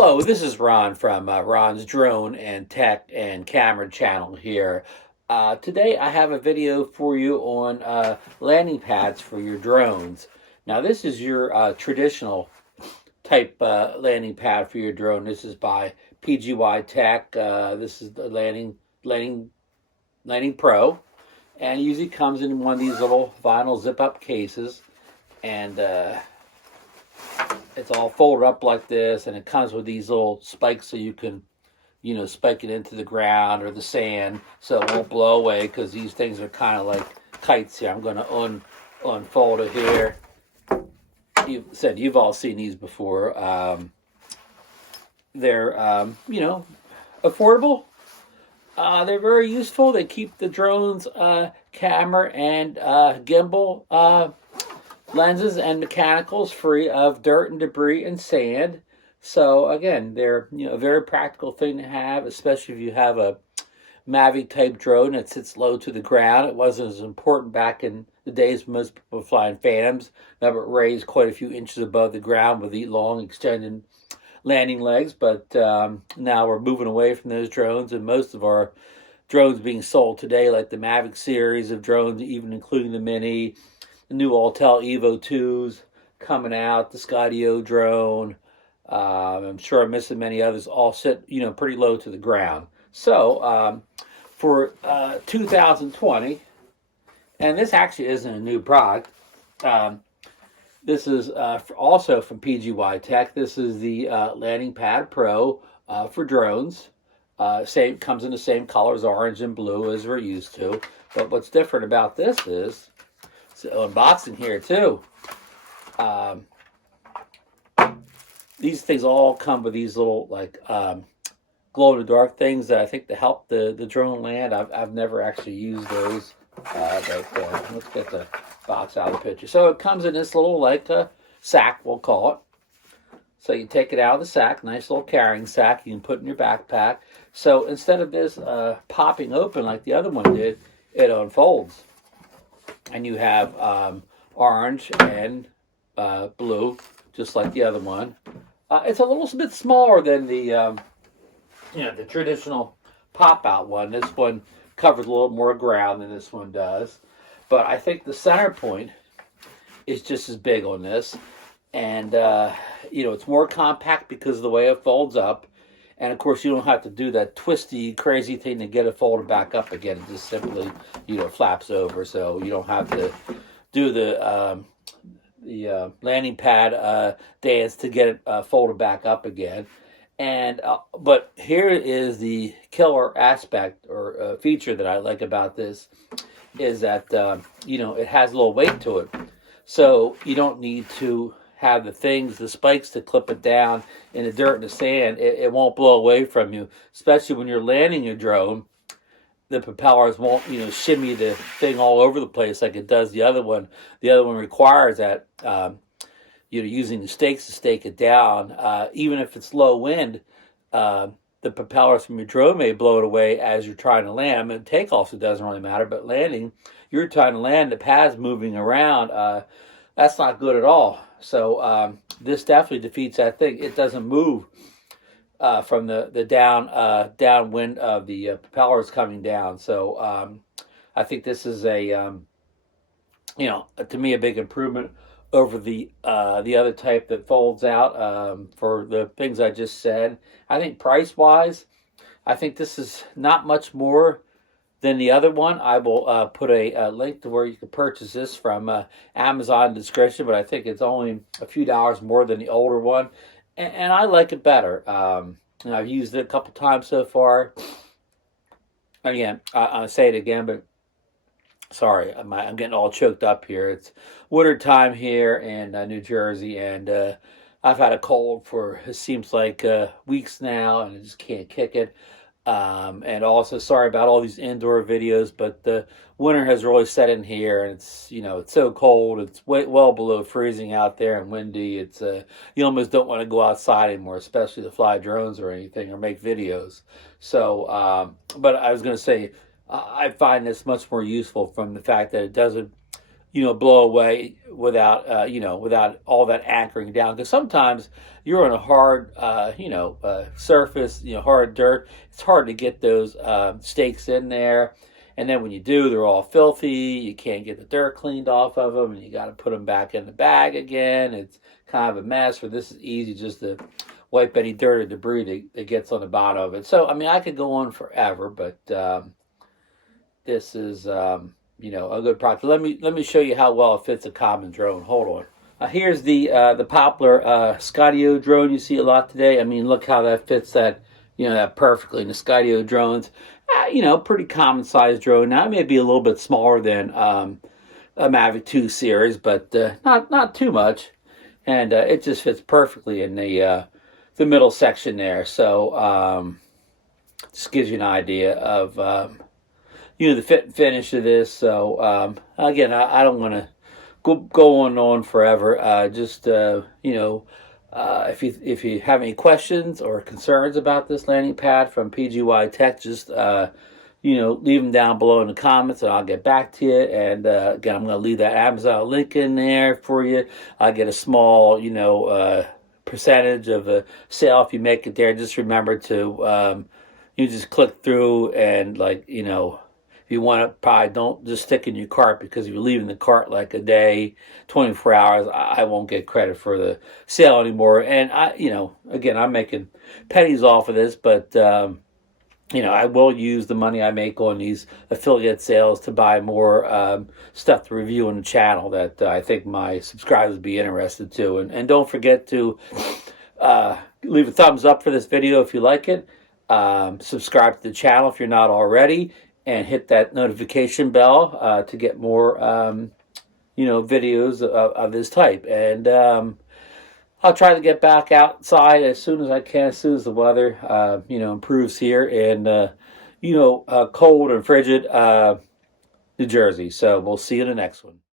Hello, this is Ron from Ron's Drone and Tech and Camera channel here. Today I have a video for you on landing pads for your drones. Now this is your traditional type landing pad for your drone. This is by PGYTECH. This is the landing Pro, and it usually comes in one of these little vinyl zip up cases, and it's all folded up like this, and it comes with these little spikes so you can, spike it into the ground or the sand so it won't blow away, because these things are kind of like kites here. I'm going to unfold it here. You've all seen these before. They're, affordable. They're very useful. They keep the drone's camera and gimbal lenses and mechanicals free of dirt and debris and sand. So again, they're a very practical thing to have, especially if you have a Mavic type drone that sits low to the ground. It wasn't as important back in the days when most people were flying Phantoms that were raised quite a few inches above the ground with the long extended landing legs. But now we're moving away from those drones, and most of our drones being sold today, like the Mavic series of drones, even including the Mini, the new Altel Evo 2s coming out, the Skydio drone. I'm sure I'm missing many others, all sit, pretty low to the ground. So for 2020, and this actually isn't a new product. This is also from PGYTECH. This is the Landing Pad Pro for drones. Comes in the same colors, orange and blue, as we're used to. But what's different about this is, so unboxing here too. These things all come with these little glow in the dark things that I think to help the drone land. I've never actually used those. But let's get the box out of the picture. So it comes in this little sack, we'll call it. So you take it out of the sack, nice little carrying sack you can put in your backpack. So instead of this popping open like the other one did, it unfolds. And you have orange and blue, just like the other one. It's a little bit smaller than the the traditional pop-out one. This one covers a little more ground than this one does. But I think the center point is just as big on this. And, it's more compact because of the way it folds up. And, of course, you don't have to do that twisty, crazy thing to get it folded back up again. It just simply, flaps over. So you don't have to do the landing pad dance to get it folded back up again. And but here is the killer aspect or feature that I like about this, is that, it has a little weight to it. So you don't need to have the spikes to clip it down in the dirt and the sand. It won't blow away from you, especially when you're landing your drone. The propellers won't, shimmy the thing all over the place like it does the other one. The other one requires that, using the stakes to stake it down. Even if it's low wind, the propellers from your drone may blow it away as you're trying to land. And takeoff, it doesn't really matter, but landing, you're trying to land, the pad's moving around. That's not good at all. So this definitely defeats that thing. It doesn't move from the downwind of the propellers coming down. So I think this is to me, a big improvement over the other type that folds out for the things I just said. I think price-wise, I think this is not much more than the other one. I will put a link to where you can purchase this from Amazon in the description, but I think it's only a few dollars more than the older one, and I like it better. I've used it a couple times so far. Again, I'll say it again, but sorry, I'm getting all choked up here. It's winter time here in New Jersey, and I've had a cold for, it seems like, weeks now, and I just can't kick it. And also, sorry about all these indoor videos, but the winter has really set in here, and it's, it's so cold. It's well below freezing out there and windy. It's, you almost don't want to go outside anymore, especially to fly drones or anything or make videos. So, but I was going to say, I find this much more useful from the fact that it doesn't blow away without, without all that anchoring down. Because sometimes you're on a hard, surface, hard dirt. It's hard to get those stakes in there. And then when you do, they're all filthy. You can't get the dirt cleaned off of them, and you got to put them back in the bag again. It's kind of a mess. Where this is easy, just to wipe any dirt or debris that gets on the bottom of it. So, I mean, I could go on forever, but this is, a good product. Let me show you how well it fits a common drone. Hold on. Here's the popular Skydio drone you see a lot today. I mean, look how that fits that perfectly. And the Skydio drones, pretty common sized drone. Now it may be a little bit smaller than a Mavic 2 series, but not too much. And it just fits perfectly in the middle section there. So just gives you an idea of the fit and finish of this. So again, I don't want to go on forever. Just if you have any questions or concerns about this landing pad from PGYTECH, just leave them down below in the comments, and I'll get back to you. And again, I'm going to leave that Amazon link in there for you. I get a small percentage of a sale if you make it there. Just remember to you just click through, and if you want it, probably don't just stick in your cart, because if you're leaving the cart like a day, 24 hours, I won't get credit for the sale anymore. And again, I'm making pennies off of this, but I will use the money I make on these affiliate sales to buy more stuff to review on the channel that I think my subscribers would be interested to. And don't forget to leave a thumbs up for this video if you like it. Subscribe to the channel if you're not already, and hit that notification bell to get more, videos of this type. And I'll try to get back outside as soon as I can, as soon as the weather, improves here in, cold and frigid New Jersey. So we'll see you in the next one.